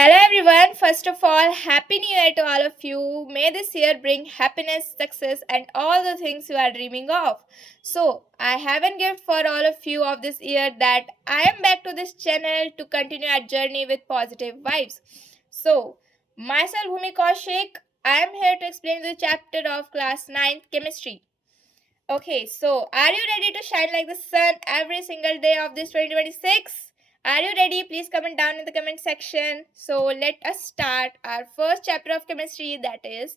Hello everyone. First of all, Happy New Year to all of you. May this year bring happiness, success, and all the things you are dreaming of. So, I have a gift for all of you of this year that I am back to this channel to continue our journey with positive vibes. So, myself Bhumi Kaushik, I am here to explain the chapter of class 9th chemistry. Okay, so are you ready to shine like the sun every single day of this 2026? Are you ready? Please comment down in the comment section. So let us start our first chapter of chemistry, that is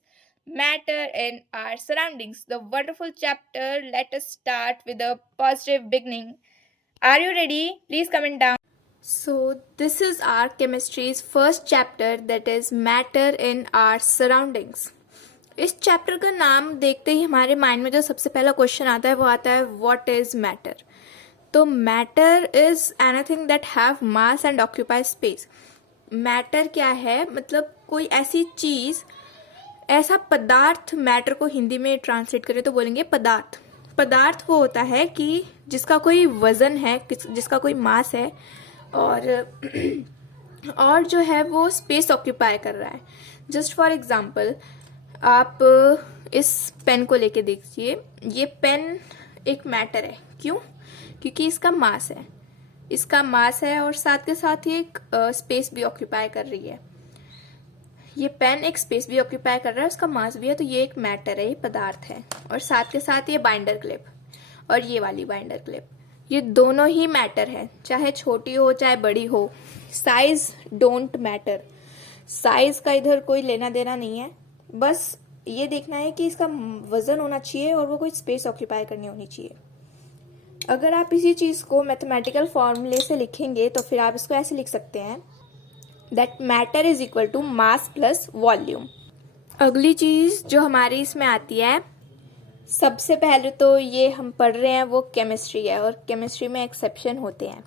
matter in our surroundings. The wonderful chapter. Let us start with a positive beginning. Are you ready? Please comment down. So this is our chemistry's first chapter, that is matter in our surroundings. इस chapter का नाम देखते ही हमारे mind में जो सबसे पहला question आता है वो आता है व्हाट इज मैटर। तो matter is anything that have mass and occupy space. Matter क्या है, मतलब कोई ऐसी चीज, ऐसा पदार्थ। मैटर को हिंदी में ट्रांसलेट करें तो बोलेंगे पदार्थ। पदार्थ वो होता है कि जिसका कोई वजन है, जिसका कोई मास है और और जो है वो स्पेस ऑक्यूपाई कर रहा है। जस्ट फॉर एग्जाम्पल, आप इस पेन को लेके देखिए। ये पेन एक मैटर है। क्यों? क्योंकि इसका मास है, और साथ के साथ ये एक स्पेस भी ऑक्यूपाई कर रही है। ये पेन एक स्पेस भी ऑक्यूपाई कर रहा है, उसका मास भी है, तो ये एक मैटर है, ये पदार्थ है। और साथ के साथ ये बाइंडर क्लिप और ये वाली बाइंडर क्लिप, ये दोनों ही मैटर है, चाहे छोटी हो चाहे बड़ी हो। Size don't matter. साइज का इधर कोई लेना देना नहीं है, बस ये देखना है कि इसका वजन होना चाहिए और वो कोई स्पेस ऑक्यूपाई करनी होनी चाहिए। अगर आप इसी चीज को मैथमेटिकल फॉर्मूले से लिखेंगे तो फिर आप इसको ऐसे लिख सकते हैं that matter is equal to mass plus volume. अगली चीज जो हमारी इसमें आती है, सबसे पहले तो ये हम पढ़ रहे हैं वो केमिस्ट्री है, और केमिस्ट्री में एक्सेप्शन होते हैं,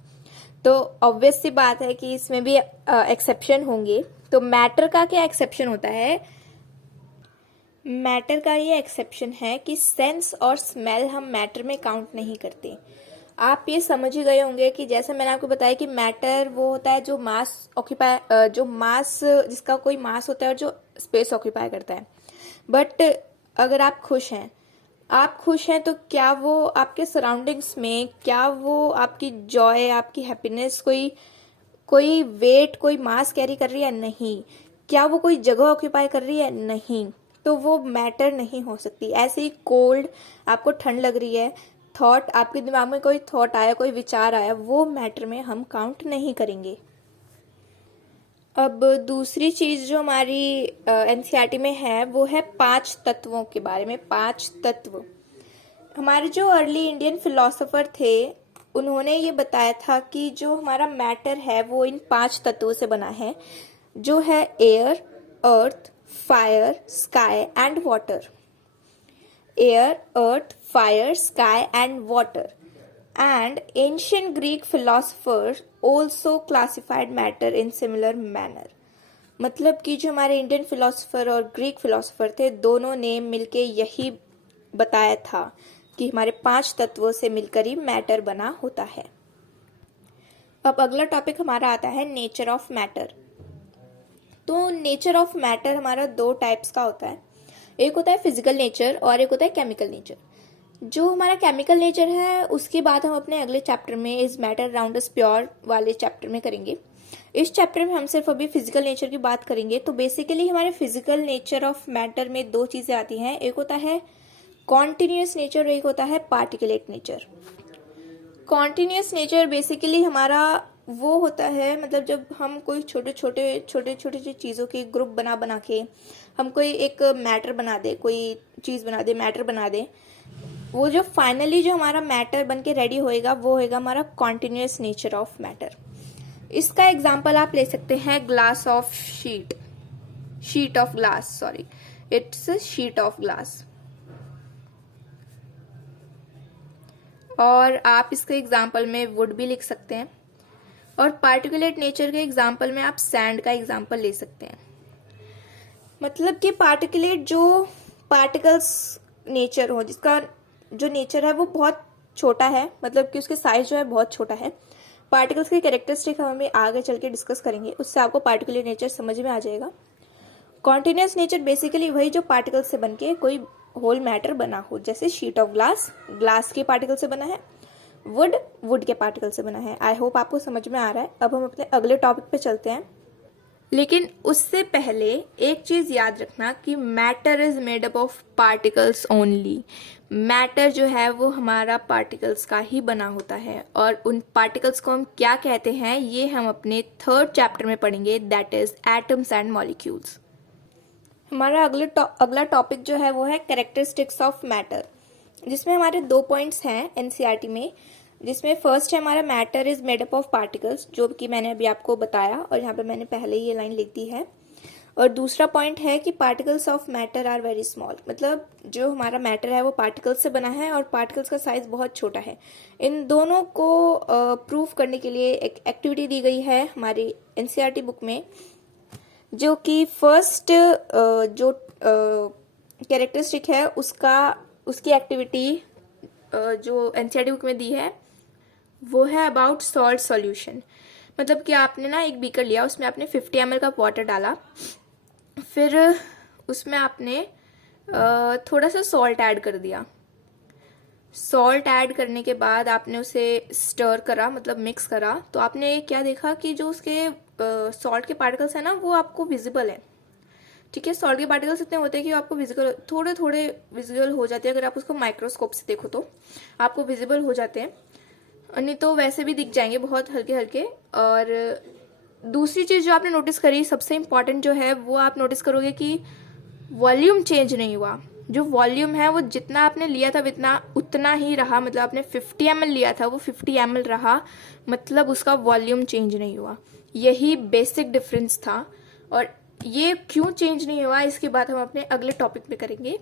तो ऑब्वियस सी बात है कि इसमें भी एक्सेप्शन होंगे। तो मैटर का क्या एक्सेप्शन होता है? मैटर का ये एक्सेप्शन है कि सेंस और स्मेल हम मैटर में काउंट नहीं करते। आप ये समझ ही गए होंगे कि जैसे मैंने आपको बताया कि मैटर वो होता है जो मास ऑक्यूपाई, जिसका कोई मास होता है और जो स्पेस ऑक्यूपाई करता है। बट अगर आप खुश हैं तो क्या वो आपके सराउंडिंग्स में, क्या वो आपकी जॉय, आपकी हैप्पीनेस कोई वेट, कोई मास कैरी कर रही है? नहीं। क्या वो कोई जगह ऑक्यूपाई कर रही है? नहीं। तो वो मैटर नहीं हो सकती। ऐसे ही कोल्ड, आपको ठंड लग रही है, थॉट, आपके दिमाग में कोई थॉट आया, कोई विचार आया, वो मैटर में हम काउंट नहीं करेंगे। अब दूसरी चीज जो हमारी एनसीईआरटी में है वो है 5 तत्वों के बारे में। 5 तत्व। हमारे जो अर्ली इंडियन फिलोसोफर थे उन्होंने ये बताया था कि जो हमारा मैटर है वो इन 5 तत्वों से बना है, जो है air, earth, fire, sky and water. Air, earth, fire, sky and water. And ancient Greek philosophers also classified matter in similar manner. मतलब कि जो हमारे इंडियन फिलोसोफर और ग्रीक फिलोसोफर थे, दोनों ने मिलके यही बताया था कि हमारे 5 तत्वों से मिलकर ही मैटर बना होता है। अब अगला टॉपिक हमारा आता है नेचर ऑफ मैटर। तो नेचर ऑफ मैटर हमारा 2 टाइप्स का होता है। एक होता है फिजिकल नेचर और एक होता है केमिकल नेचर। जो हमारा केमिकल नेचर है उसकी बात हम अपने अगले चैप्टर में, is matter around us pure वाले चैप्टर में करेंगे। इस चैप्टर में हम सिर्फ अभी फिजिकल नेचर की बात करेंगे। तो बेसिकली हमारे फिजिकल नेचर ऑफ मैटर में 2 चीजें आती हैं, एक होता है कॉन्टिन्यूस नेचर और एक होता है particulate nature. Continuous nature basically हमारा वो होता है, मतलब जब हम कोई छोटे छोटे चीज़ों के ग्रुप बना के हम कोई एक मैटर बना दे, कोई चीज़ बना दे, मैटर बना दे, वो जो फाइनली जो हमारा मैटर बन के रेडी होएगा वो होएगा हमारा कॉन्टिन्यूस नेचर ऑफ मैटर। इसका एग्जाम्पल आप ले सकते हैं sheet of glass, sorry, it's sheet of glass. और आप इसके एग्जाम्पल में वुड भी लिख सकते हैं, और पार्टिकुलेट नेचर के एग्जाम्पल में आप सैंड का एग्जाम्पल ले सकते हैं। मतलब कि पार्टिकुलेट जो पार्टिकल्स नेचर हो, जिसका जो नेचर है वो बहुत छोटा है, मतलब कि उसके साइज जो है बहुत छोटा है, पार्टिकल्स की कैरेक्टरिस्टिक हम हमें आगे चल के डिस्कस करेंगे, उससे आपको पार्टिकुलर नेचर समझ में आ जाएगा। कॉन्टिन्यूस नेचर बेसिकली वही जो पार्टिकल्स से बनके कोई होल मैटर बना हो, जैसे शीट ऑफ ग्लास ग्लास के पार्टिकल से बना है, वुड के पार्टिकल से बना है। आई होप आपको समझ में आ रहा है। अब हम अपने अगले टॉपिक पे चलते हैं, लेकिन उससे पहले एक चीज याद रखना कि matter is made up of particles only. Matter जो है वो हमारा पार्टिकल्स का ही बना होता है, और उन पार्टिकल्स को हम क्या कहते हैं ये हम अपने 3rd चैप्टर में पढ़ेंगे, that is atoms and molecules. हमारा अगला टॉपिक जो है वो है कैरेक्टरिस्टिक्स ऑफ मैटर, जिसमें हमारे 2 पॉइंट्स हैं एनसीईआरटी में, जिसमें फर्स्ट है हमारा matter is made up of particles, जो कि मैंने अभी आपको बताया और यहाँ पे मैंने पहले ही ये लाइन लिख दी है। और दूसरा पॉइंट है कि particles of matter are very small, मतलब जो हमारा मैटर है वो पार्टिकल्स से बना है और पार्टिकल्स का साइज बहुत छोटा है। इन दोनों को प्रूव करने के लिए एक एक्टिविटी दी गई है हमारी एनसीईआरटी बुक में, जो कि फर्स्ट जो कैरेक्टरिस्टिक है उसकी एक्टिविटी जो एनसीईआरटी बुक में दी है वो है अबाउट सॉल्ट सॉल्यूशन। मतलब कि आपने ना एक बीकर लिया, उसमें आपने 50 ml का वाटर डाला, फिर उसमें आपने थोड़ा सा सॉल्ट ऐड कर दिया। सॉल्ट ऐड करने के बाद आपने उसे स्टर करा, मतलब मिक्स करा, तो आपने क्या देखा कि जो उसके सॉल्ट के पार्टिकल्स है ना वो आपको विजिबल है। ठीक है, सॉल्ट के पार्टिकल्स इतने होते हैं कि आपको विजिबल थोड़े थोड़े विजिबल हो जाते हैं। अगर आप उसको माइक्रोस्कोप से देखो तो आपको विजिबल हो जाते हैं, नहीं तो वैसे भी दिख जाएंगे बहुत हल्के हल्के। और दूसरी चीज जो आपने नोटिस करी, सबसे इंपॉर्टेंट जो है वो आप नोटिस करोगे कि वॉल्यूम चेंज नहीं हुआ। जो वॉल्यूम है वो जितना आपने लिया था उतना ही रहा, मतलब आपने 50 ml लिया था वो 50 ml रहा, मतलब उसका वॉल्यूम चेंज नहीं हुआ। यही बेसिक डिफरेंस था, और ये क्यों चेंज नहीं हुआ इसकी बात हम अपने अगले टॉपिक पे करेंगे।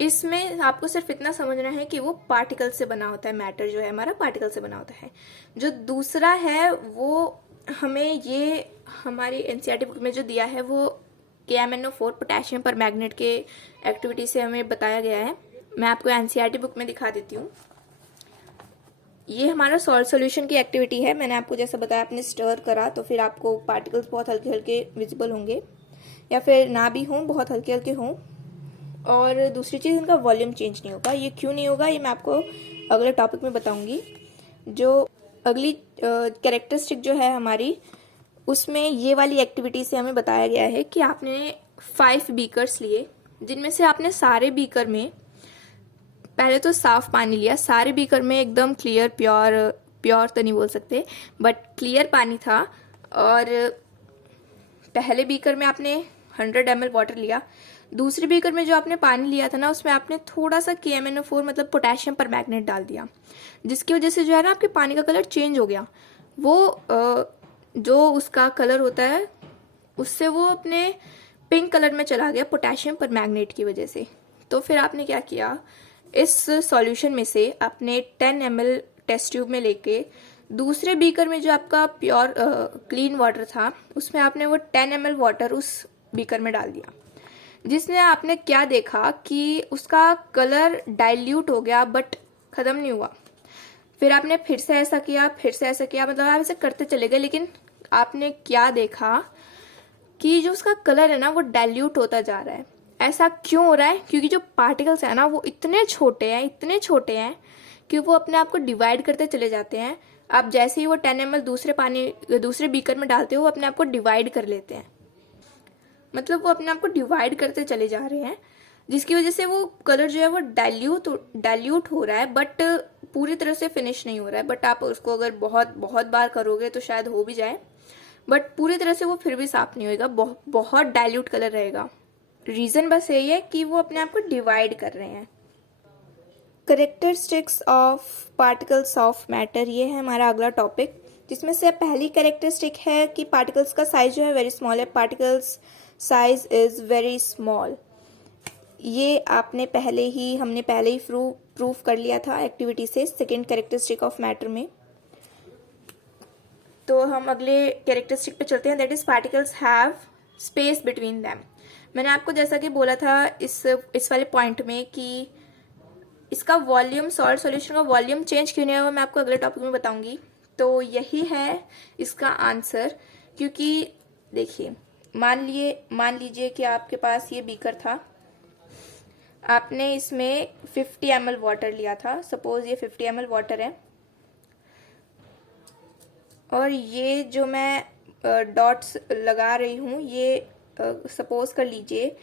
इसमें आपको सिर्फ इतना समझना है कि वो पार्टिकल से बना होता है, मैटर जो है हमारा पार्टिकल से बना होता है। जो दूसरा है वो हमें ये हमारी एनसीईआरटी बुक में जो दिया है वो KMnO4 पोटेशियम पर मैग्नेट के एक्टिविटी से हमें बताया गया है। मैं आपको एनसीईआरटी बुक में दिखा देती हूँ। ये हमारा सॉल्ट सॉल्यूशन की एक्टिविटी है। मैंने आपको जैसा बताया, आपने स्टर करा तो फिर आपको पार्टिकल्स बहुत हल्के हल्के विजिबल होंगे, या फिर ना भी हों, बहुत हल्के हल्के हों। और दूसरी चीज़, इनका वॉल्यूम चेंज नहीं होगा। ये क्यों नहीं होगा ये मैं आपको अगले टॉपिक में बताऊंगी। जो अगली कैरेक्टरिस्टिक जो है हमारी, उसमें ये वाली एक्टिविटी से हमें बताया गया है कि आपने 5 बीकर्स लिए, जिनमें से आपने सारे बीकर में पहले तो साफ पानी लिया। सारे बीकर में एकदम क्लियर प्योर तो नहीं बोल सकते, बट क्लियर पानी था। और पहले बीकर में आपने 100 ml वाटर लिया। दूसरे बीकर में जो आपने पानी लिया था ना, उसमें आपने थोड़ा सा KMnO4 मतलब पोटेशियम पर मैग्नेट डाल दिया, जिसकी वजह से जो है ना आपके पानी का कलर चेंज हो गया। वो जो उसका कलर होता है उससे वो अपने पिंक कलर में चला गया पोटेशियम पर मैग्नेट की वजह से। तो फिर आपने क्या किया, इस सॉल्यूशन में से आपने 10 ml टेस्ट ट्यूब में लेके दूसरे बीकर में जो आपका प्योर क्लीन वाटर था उसमें आपने वो 10 ml वाटर उस बीकर में डाल दिया, जिसने आपने क्या देखा कि उसका कलर डाइल्यूट हो गया, बट खत्म नहीं हुआ। फिर आपने फिर से ऐसा किया, फिर से ऐसा किया, मतलब आप ऐसे करते चले गए, लेकिन आपने क्या देखा कि जो उसका कलर है ना वो डाइल्यूट होता जा रहा है। ऐसा क्यों हो रहा है? क्योंकि जो पार्टिकल्स है ना वो इतने छोटे हैं कि वो अपने आप को डिवाइड करते चले जाते हैं। आप जैसे ही वो 10 ml दूसरे बीकर में डालते हो वो अपने आप को डिवाइड कर लेते हैं, मतलब वो अपने आप को डिवाइड करते चले जा रहे हैं, जिसकी वजह से वो कलर जो है वो डाइल्यूट हो रहा है, बट पूरी तरह से फिनिश नहीं हो रहा है। बट आप उसको अगर बहुत बार करोगे तो शायद हो भी जाए, बट पूरी तरह से वो फिर भी साफ नहीं होएगा, बहुत डाइल्यूट कलर रहेगा। रीजन बस यही है कि वो अपने आप को डिवाइड कर रहे हैं। Characteristics of particles of matter, ये है हमारा अगला टॉपिक, जिसमें से पहली कैरेक्टरिस्टिक है कि पार्टिकल्स का साइज जो है वेरी स्मॉल है। Particles size is very small. ये हमने पहले ही प्रूफ कर लिया था एक्टिविटी से, सेकेंड कैरेक्टरिस्टिक ऑफ मैटर में। तो हम अगले कैरेक्टरिस्टिक पे चलते हैं, that is particles have space between them. मैंने आपको जैसा कि बोला था इस वाले पॉइंट में कि इसका वॉल्यूम, सॉल्ट सॉल्यूशन का वॉल्यूम चेंज क्यों नहीं हुआ, मैं आपको अगले टॉपिक में बताऊंगी। तो यही है इसका आंसर। क्योंकि देखिए, मान लीजिए कि आपके पास ये बीकर था, आपने इसमें 50 ml वाटर लिया था। सपोज ये 50 ml वाटर है, और ये जो मैं डॉट्स लगा रही हूँ ये सपोज कर लीजिए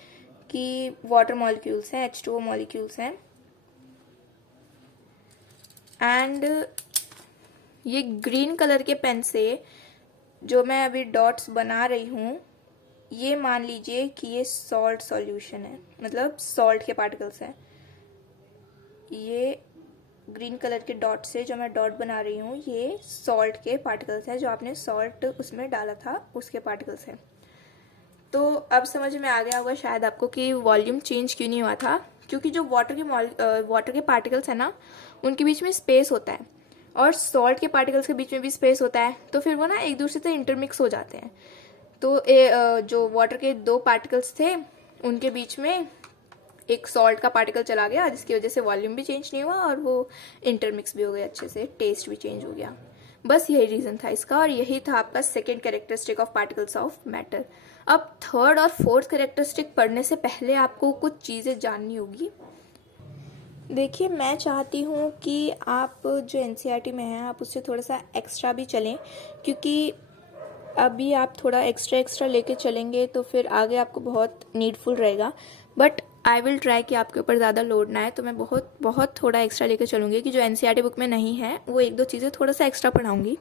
कि वाटर मॉलिक्यूल्स हैं, H2O मॉलिक्यूल्स हैं। एंड ये ग्रीन कलर के पेन से जो मैं अभी डॉट्स बना रही हूँ, ये मान लीजिए कि ये सॉल्ट सॉल्यूशन है, मतलब सॉल्ट के पार्टिकल्स हैं। ये ग्रीन कलर के डॉट से जो मैं डॉट बना रही हूँ, ये सॉल्ट के पार्टिकल्स हैं, जो आपने सॉल्ट उसमें डाला था उसके पार्टिकल्स हैं। तो अब समझ में आ गया होगा शायद आपको कि वॉल्यूम चेंज क्यों नहीं हुआ था। क्योंकि जो वाटर के पार्टिकल्स हैं ना, उनके बीच में स्पेस होता है, और सॉल्ट के पार्टिकल्स के बीच में भी स्पेस होता है, तो फिर वो ना एक दूसरे से इंटरमिक्स हो जाते हैं। तो जो वाटर के दो पार्टिकल्स थे, उनके बीच में एक सॉल्ट का पार्टिकल चला गया, जिसकी वजह से वॉल्यूम भी चेंज नहीं हुआ और वो इंटरमिक्स भी हो गया अच्छे से, टेस्ट भी चेंज हो गया। बस यही रीज़न था इसका, और यही था आपका second characteristic of particles of matter. अब थर्ड और फोर्थ कैरेक्टरिस्टिक पढ़ने से पहले आपको कुछ चीज़ें जाननी होगी। देखिए, मैं चाहती हूँ कि आप जो एनसीईआरटी में हैं, आप उससे थोड़ा सा एक्स्ट्रा भी चलें, क्योंकि अभी आप थोड़ा एक्स्ट्रा लेके चलेंगे तो फिर आगे आपको बहुत नीडफुल रहेगा। बट आई विल ट्राई कि आपके ऊपर ज़्यादा लोड ना है, तो मैं बहुत थोड़ा एक्स्ट्रा लेके चलूँगी कि जो एनसीईआरटी बुक में नहीं है वो एक दो चीज़ें थोड़ा सा एक्स्ट्रा पढ़ाऊँगी।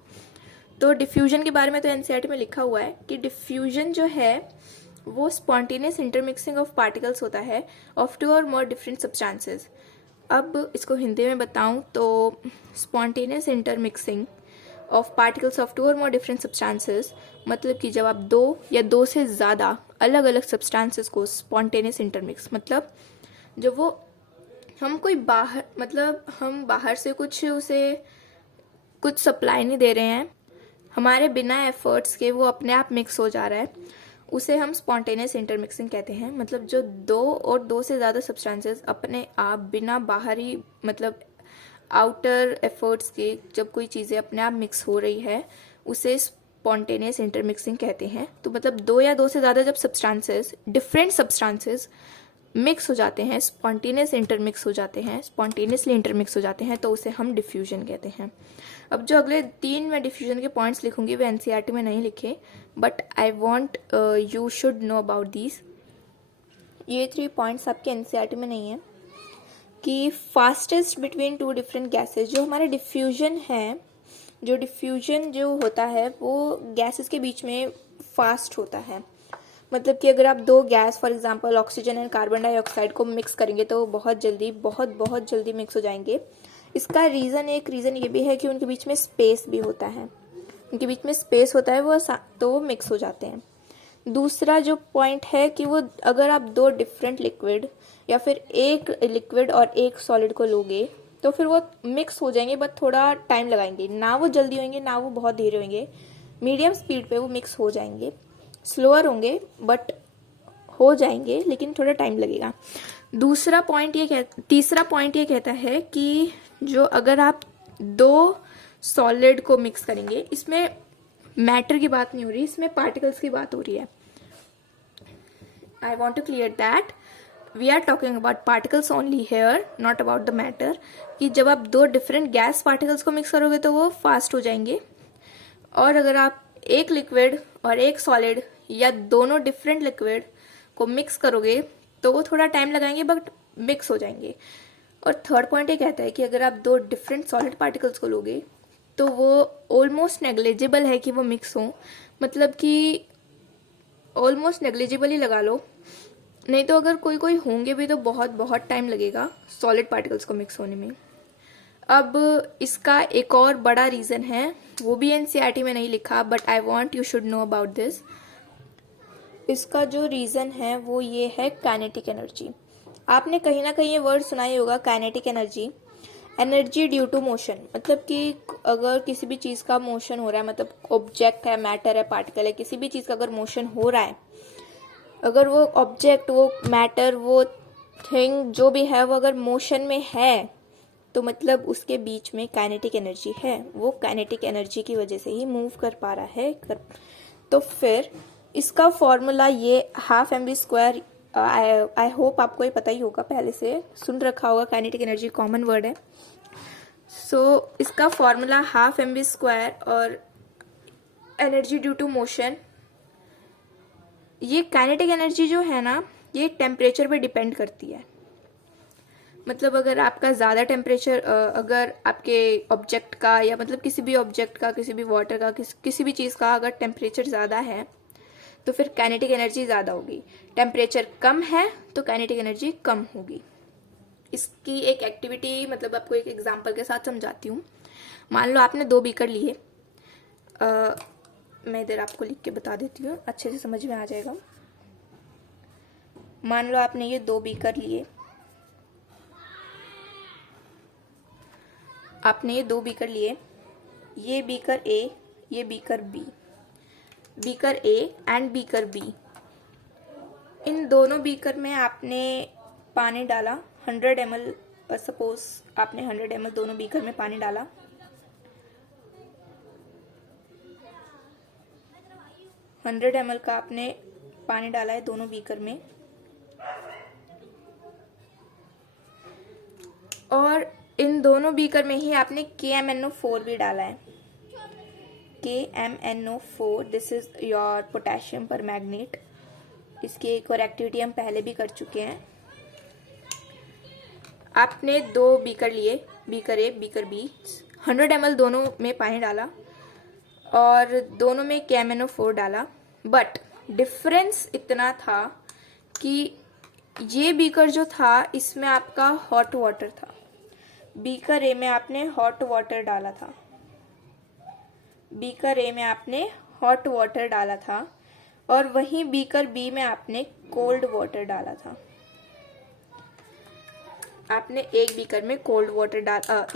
तो डिफ्यूजन के बारे में तो एनसीईआरटी में लिखा हुआ है कि डिफ्यूजन जो है वो स्पॉन्टेनियस इंटरमिक्सिंग ऑफ पार्टिकल्स होता है ऑफ 2 और मोर डिफरेंट सब्सटेंसेस। अब इसको हिंदी में बताऊं तो spontaneous intermixing of particles of 2 और मोर डिफरेंट सब्सटेंसेस मतलब कि जब आप 2 या 2 से ज़्यादा अलग अलग सब्सटेंसेस को स्पॉन्टेनियस इंटरमिक्स, मतलब जब वो हम बाहर से कुछ सप्लाई नहीं दे रहे हैं, हमारे बिना एफर्ट्स के वो अपने आप मिक्स हो जा रहा है, उसे हम स्पॉन्टेनियस इंटरमिक्सिंग कहते हैं। मतलब जो 2 और 2 से ज़्यादा सब्सटेंसेस अपने आप बिना बाहरी मतलब आउटर एफर्ट्स के जब कोई चीज़ें अपने आप मिक्स हो रही है, उसे स्पॉन्टेनियस इंटरमिक्सिंग कहते हैं। तो मतलब 2 या 2 से ज़्यादा जब डिफरेंट सब्सटेंसेस मिक्स हो जाते हैं, स्पॉन्टेनियसली इंटरमिक्स हो जाते हैं, तो उसे हम डिफ्यूजन कहते हैं। अब जो अगले 3 मैं डिफ्यूजन के पॉइंट्स लिखूंगी वो एनसीईआरटी में नहीं लिखे, but I want you should know about these. ये 3 पॉइंट्स आपके एनसीईआरटी में नहीं है कि फास्टेस्ट बिटवीन 2 डिफरेंट गैसेस। जो हमारे डिफ्यूजन जो होता है वो गैसेस के बीच में फास्ट होता है। मतलब कि अगर आप 2 gas for example oxygen and carbon dioxide को मिक्स करेंगे तो बहुत जल्दी मिक्स हो जाएंगे। इसका एक रीज़न ये भी है कि उनके बीच में स्पेस भी होता है, वो मिक्स हो जाते हैं। दूसरा जो पॉइंट है कि वो अगर आप 2 डिफरेंट लिक्विड या फिर एक लिक्विड और एक सॉलिड को लोगे तो फिर वो मिक्स हो जाएंगे, बट थोड़ा टाइम लगाएंगे। ना वो जल्दी होंगे ना वो बहुत धीरे होंगे, मीडियम स्पीड पे वो मिक्स हो जाएंगे। स्लोअर होंगे बट हो जाएंगे, लेकिन थोड़ा टाइम लगेगा। तीसरा पॉइंट ये कहता है कि जो अगर आप 2 सॉलिड को मिक्स करेंगे, इसमें मैटर की बात नहीं हो रही, इसमें पार्टिकल्स की बात हो रही है। I want to clear that we are talking about particles only here, not about the matter. कि जब आप 2 डिफरेंट गैस पार्टिकल्स को मिक्स करोगे तो वो फास्ट हो जाएंगे, और अगर आप एक लिक्विड और एक सॉलिड या दोनों डिफरेंट लिक्विड को मिक्स करोगे तो वो थोड़ा टाइम लगाएंगे बट मिक्स हो जाएंगे। और थर्ड पॉइंट ये कहता है कि अगर आप 2 डिफरेंट सॉलिड पार्टिकल्स को लोगे तो वो ऑलमोस्ट नेग्लिजिबल है कि वो मिक्स हो, मतलब कि ऑलमोस्ट नेग्लिजिबल ही लगा लो, नहीं तो अगर कोई होंगे भी तो बहुत टाइम लगेगा सॉलिड पार्टिकल्स को मिक्स होने में। अब इसका एक और बड़ा रीज़न है, वो भी एनसीईआरटी में नहीं लिखा, but I want you should know about this. इसका जो रीज़न है वो ये है काइनेटिक एनर्जी। आपने कहीं ना कहीं ये वर्ड सुना ही होगा, kinetic energy due to motion. मतलब कि अगर किसी भी चीज़ का मोशन हो रहा है, मतलब ऑब्जेक्ट है, मैटर है, पार्टिकल है, किसी भी चीज़ का अगर मोशन हो रहा है, अगर वो ऑब्जेक्ट, वो मैटर, वो थिंग जो भी है वो अगर मोशन में है, तो मतलब उसके बीच में काइनेटिक एनर्जी है, वो काइनेटिक एनर्जी की वजह से ही मूव कर पा रहा है तो फिर इसका फॉर्मूला ये ½ mv², आई होप आपको ये पता ही होगा, पहले से सुन रखा होगा, काइनेटिक एनर्जी कॉमन वर्ड है। सो इसका फॉर्मूला ½ mv² और एनर्जी ड्यू टू मोशन, ये काइनेटिक एनर्जी जो है ना, ये टेम्परेचर पे डिपेंड करती है। मतलब अगर आपका ज़्यादा टेम्परेचर, अगर आपके ऑब्जेक्ट का या मतलब किसी भी ऑब्जेक्ट का, किसी भी वाटर का, किसी भी चीज़ का अगर टेम्परेचर ज़्यादा है तो फिर काइनेटिक एनर्जी ज़्यादा होगी। टेम्परेचर कम है तो काइनेटिक एनर्जी कम होगी। इसकी एक एक्टिविटी, मतलब आपको एक एग्जांपल के साथ समझाती हूँ। मान लो आपने 2 बीकर लिए, मैं इधर आपको लिख के बता देती हूँ, अच्छे से समझ में आ जाएगा। मान लो आपने ये 2 बीकर लिए, आपने ये 2 बीकर लिए, ये बीकर ए, ये beaker B, beaker A and beaker B. इन दोनों बीकर में आपने पानी डाला 100 ml, सपोज आपने 100 ml दोनों बीकर में पानी डाला। $100 ml का आपने पानी डाला है दोनों बीकर में, और इन दोनों बीकर में ही आपने KMnO4 भी डाला है। KMnO4, this is your potassium permanganate. इसकी एक और एक्टिविटी हम पहले भी कर चुके हैं। आपने 2 बीकर लिए, beaker A, beaker B, 100 ml दोनों में पानी डाला और दोनों में KMnO4 डाला। बट डिफरेंस इतना था कि ये बीकर जो था इसमें आपका हॉट वाटर था, बीकर ए में आपने हॉट वाटर डाला था, बीकर ए में आपने हॉट वाटर डाला था, और वहीं बीकर बी में आपने कोल्ड वाटर डाला था। आपने एक बीकर में कोल्ड वाटर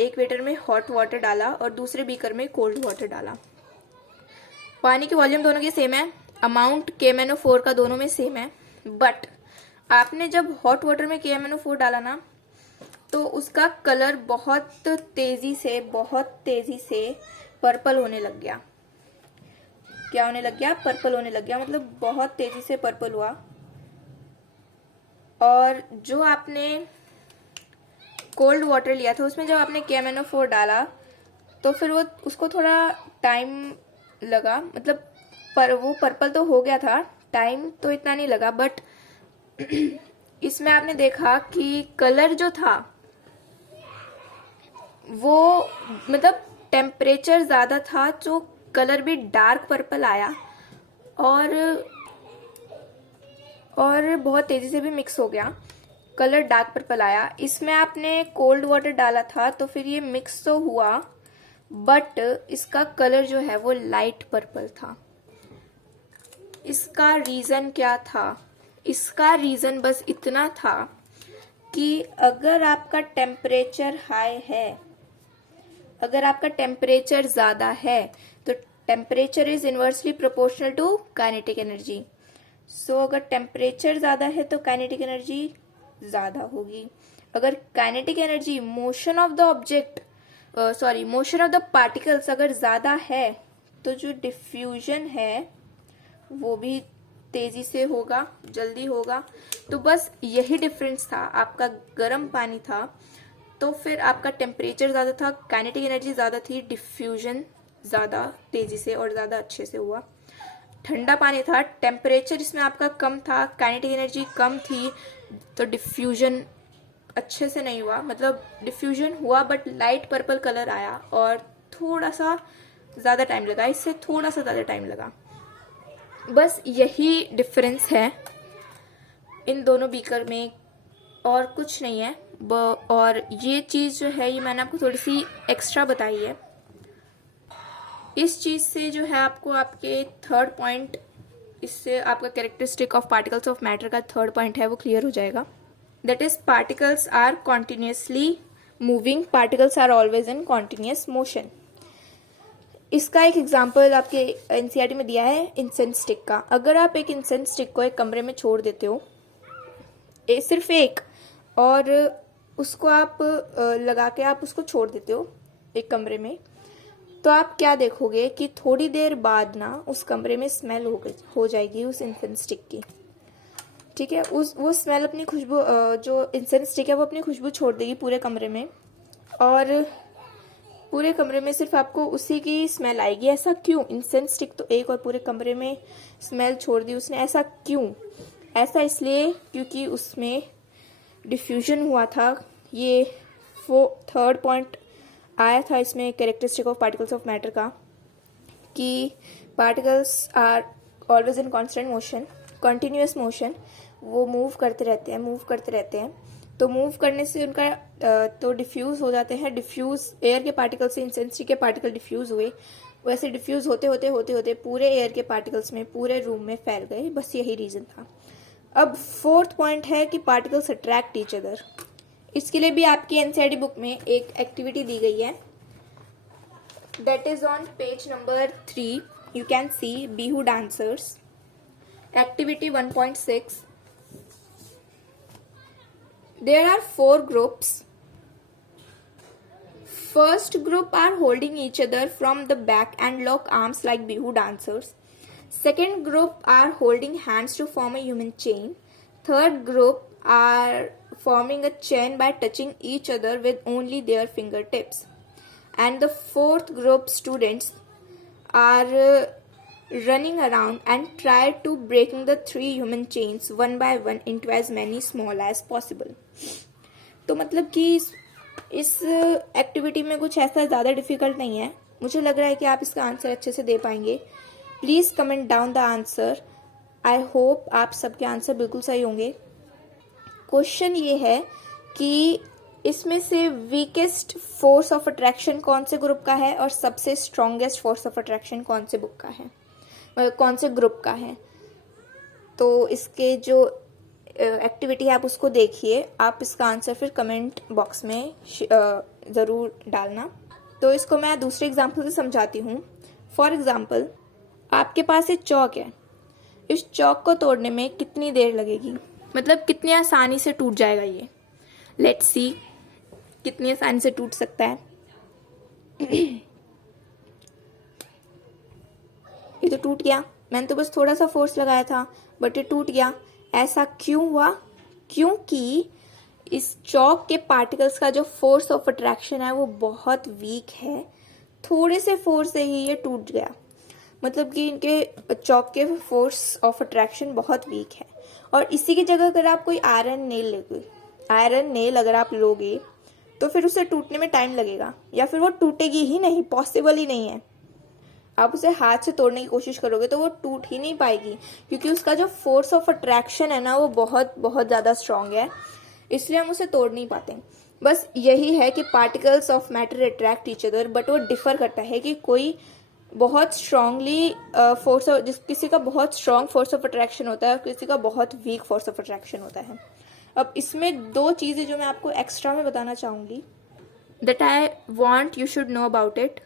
एक बीकर में हॉट वाटर डाला और दूसरे बीकर में कोल्ड वाटर डाला। पानी की वॉल्यूम दोनों की सेम है, अमाउंट KMnO4 का दोनों में सेम है, बट आपने जब हॉट वाटर में KMnO4 डाला ना, तो उसका कलर बहुत तेजी से पर्पल होने लग गया। क्या होने लग गया? पर्पल होने लग गया, मतलब बहुत तेजी से पर्पल हुआ। और जो आपने कोल्ड वाटर लिया था उसमें जब आपने KMnO4 डाला तो फिर वो उसको थोड़ा टाइम लगा, मतलब वो पर्पल तो हो गया था, टाइम तो इतना नहीं लगा, बट इसमें आपने देखा कि कलर जो था वो, मतलब टेम्परेचर ज़्यादा था, जो कलर भी डार्क पर्पल आया और बहुत तेज़ी से भी मिक्स हो गया, कलर डार्क पर्पल आया। इसमें आपने कोल्ड वाटर डाला था तो फिर ये मिक्स तो हुआ, बट इसका कलर जो है वो लाइट पर्पल था। इसका रीज़न क्या था? इसका रीज़न बस इतना था कि अगर आपका टेम्परेचर हाई है, अगर आपका टेम्परेचर ज़्यादा है, तो temperature is inversely proportional to kinetic energy. So अगर टेम्परेचर ज़्यादा है तो काइनेटिक एनर्जी ज़्यादा होगी। अगर kinetic energy, motion of the object, motion of the particles अगर ज़्यादा है तो जो डिफ्यूजन है वो भी तेज़ी से होगा, जल्दी होगा। तो बस यही डिफरेंस था। आपका गर्म पानी था तो फिर आपका टेम्परेचर ज़्यादा था, काइनेटिक एनर्जी ज़्यादा थी, डिफ्यूजन ज़्यादा तेज़ी से और ज़्यादा अच्छे से हुआ। ठंडा पानी था, टेम्परेचर इसमें आपका कम था, काइनेटिक एनर्जी कम थी, तो डिफ्यूजन अच्छे से नहीं हुआ। मतलब डिफ्यूजन हुआ बट लाइट पर्पल कलर आया और थोड़ा सा ज़्यादा टाइम लगा, इससे थोड़ा सा ज़्यादा टाइम लगा। बस यही डिफरेंस है इन दोनों बीकर में, और कुछ नहीं है। और ये चीज़ जो है ये मैंने आपको थोड़ी सी एक्स्ट्रा बताई है। इस चीज़ से जो है आपको आपके थर्ड पॉइंट, इससे आपका characteristic of particles of matter का थर्ड पॉइंट है वो क्लियर हो जाएगा। That is particles are continuously moving, particles are always in continuous motion. इसका एक एग्जाम्पल आपके एनसीईआरटी में दिया है इंसेंस स्टिक का। अगर आप एक इंसेंस स्टिक को एक कमरे में छोड़ देते हो, सिर्फ एक, और उसको आप लगा के आप उसको छोड़ देते हो एक कमरे में, तो आप क्या देखोगे कि थोड़ी देर बाद ना उस कमरे में स्मेल हो जाएगी उस इंसेंस स्टिक की। ठीक है, वो स्मेल अपनी खुशबू, जो इंसेंस स्टिक है वो अपनी खुशबू छोड़ देगी पूरे कमरे में, और पूरे कमरे में सिर्फ आपको उसी की स्मेल आएगी। ऐसा क्यों? इंसेंस स्टिक तो एक, और पूरे कमरे में स्मेल छोड़ दी उसने, ऐसा क्यों? ऐसा इसलिए क्योंकि उसमें डिफ्यूजन हुआ था। ये वो थर्ड पॉइंट आया था इसमें characteristic of particles of matter का, कि particles are always in constant motion, continuous motion. वो मूव करते रहते हैं, तो मूव करने से उनका तो डिफ्यूज़ हो जाते हैं। डिफ्यूज़ एयर के पार्टिकल से इंसेंसिटी के पार्टिकल डिफ्यूज़ हुए, वैसे डिफ्यूज़ होते होते पूरे एयर के पार्टिकल्स में पूरे रूम में फैल गए। बस यही रीज़न था। अब फोर्थ पॉइंट है कि पार्टिकल्स अट्रैक्ट ईच अदर। इसके लिए भी आपकी एनसीईआरटी बुक में एक एक्टिविटी दी गई है, that is on page number 3। You can see Bihu dancers, activity 1.6। There are 4 groups. First group are holding each other from the back and lock arms like bihu dancers. Second group are holding hands to form a human chain. Third group are forming a chain by touching each other with only their fingertips. And the fourth group students are running around and try to breaking the 3 human chains one by one into as many small as possible. तो मतलब कि इस activity में कुछ ऐसा ज़्यादा difficult नहीं है। मुझे लग रहा है कि आप इसका आंसर अच्छे से दे पाएंगे। Please comment down the answer. I hope आप सबके आंसर बिल्कुल सही होंगे। क्वेश्चन ये है कि इसमें से वीकेस्ट फोर्स ऑफ अट्रैक्शन कौन से ग्रुप का है और सबसे स्ट्रॉन्गेस्ट फोर्स ऑफ अट्रैक्शन कौन से बुक का है, कौन से ग्रुप का है। तो इसके जो एक्टिविटी है आप उसको देखिए। आप इसका आंसर फिर कमेंट बॉक्स में ज़रूर डालना। तो इसको मैं दूसरे एग्जाम्पल से समझाती हूँ। फॉर एग्जाम्पल, आपके पास एक चौक है। इस चौक को तोड़ने में कितनी देर लगेगी, मतलब कितनी आसानी से टूट जाएगा ये। लेट्स सी कितनी आसानी से टूट सकता है। ये तो टूट गया। मैंने तो बस थोड़ा सा फोर्स लगाया था बट ये टूट गया। ऐसा क्यों हुआ? क्योंकि इस चौक के पार्टिकल्स का जो फोर्स ऑफ अट्रैक्शन है वो बहुत वीक है। थोड़े से फोर्स से ही ये टूट गया। मतलब कि इनके चौक के फोर्स ऑफ अट्रैक्शन बहुत वीक है। और इसी की जगह अगर आप कोई आयरन नेल अगर आप लोगे तो फिर उसे टूटने में टाइम लगेगा, या फिर वो टूटेगी ही नहीं, पॉसिबल ही नहीं है। आप उसे हाथ से तोड़ने की कोशिश करोगे तो वो टूट ही नहीं पाएगी, क्योंकि उसका जो फोर्स ऑफ अट्रैक्शन है ना वो बहुत बहुत ज़्यादा स्ट्रांग है, इसलिए हम उसे तोड़ नहीं पाते। बस यही है कि particles of matter attract each other, but वो डिफर करता है कि कोई बहुत स्ट्रांगली किसी का बहुत स्ट्रांग फोर्स ऑफ अट्रैक्शन होता है और किसी का बहुत वीक फोर्स ऑफ अट्रैक्शन होता है। अब इसमें 2 चीज़ें जो मैं आपको एक्स्ट्रा में बताना चाहूँगी, that I want you should know about it.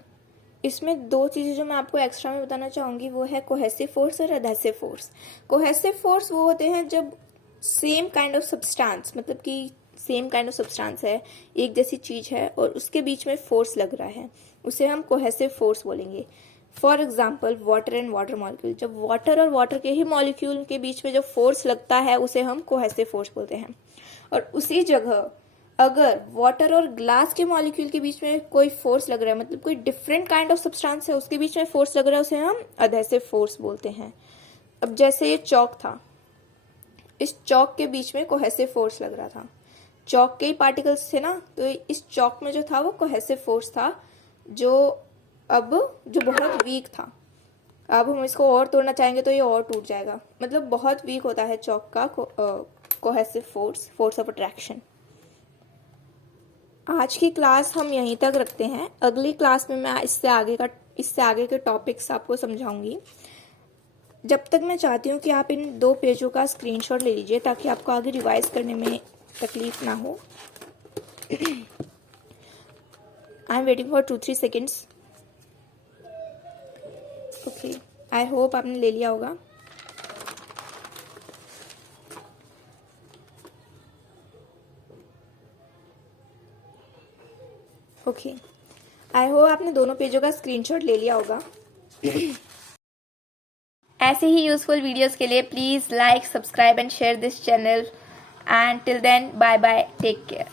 इसमें 2 चीज़ें जो मैं आपको एक्स्ट्रा में बताना चाहूँगी वो है कोहेसिव फोर्स और एडहेसिव फोर्स। कोहेसिव फोर्स वो होते हैं जब सेम काइंड ऑफ सब्सटेंस, मतलब कि सेम काइंड ऑफ सब्सटेंस है, एक जैसी चीज़ है और उसके बीच में फोर्स लग रहा है, उसे हम कोहेसिव फोर्स बोलेंगे। For example, water and water molecule, जब वाटर और वाटर के ही मॉलिक्यूल के बीच में जो फोर्स लगता है उसे हम कोहेसिव फोर्स बोलते हैं। और उसी जगह अगर वाटर और ग्लास के मॉलिक्यूल के बीच में कोई फोर्स लग रहा है, मतलब कोई डिफरेंट काइंड ऑफ सब्सटेंस है उसके बीच में फोर्स लग रहा है, उसे हम एडहेसिव फोर्स बोलते हैं। अब जैसे ये चौक था, इस चौक के बीच में कोहेसिव फोर्स लग रहा था, चौक के ही पार्टिकल्स थे ना, तो इस चौक में जो था वो कोहेसिव फोर्स था जो बहुत वीक था। अब हम इसको और तोड़ना चाहेंगे तो ये और टूट जाएगा। मतलब बहुत वीक होता है चौक का कोहेसिव फोर्स ऑफ अट्रैक्शन। आज की क्लास हम यहीं तक रखते हैं। अगली क्लास में मैं इससे आगे के टॉपिक्स आपको समझाऊंगी। जब तक मैं चाहती हूँ कि आप इन 2 पेजों का स्क्रीनशॉट ले लीजिए ताकि आपको आगे रिवाइज करने में तकलीफ ना हो। I am waiting for 2-3 seconds. Okay, I hope आपने ले लिया होगा। ओके, आई होप आपने दोनों पेजों का स्क्रीनशॉट ले लिया होगा। ऐसे ही यूजफुल वीडियोस के लिए please like, subscribe and share this channel, and till then bye bye, take care.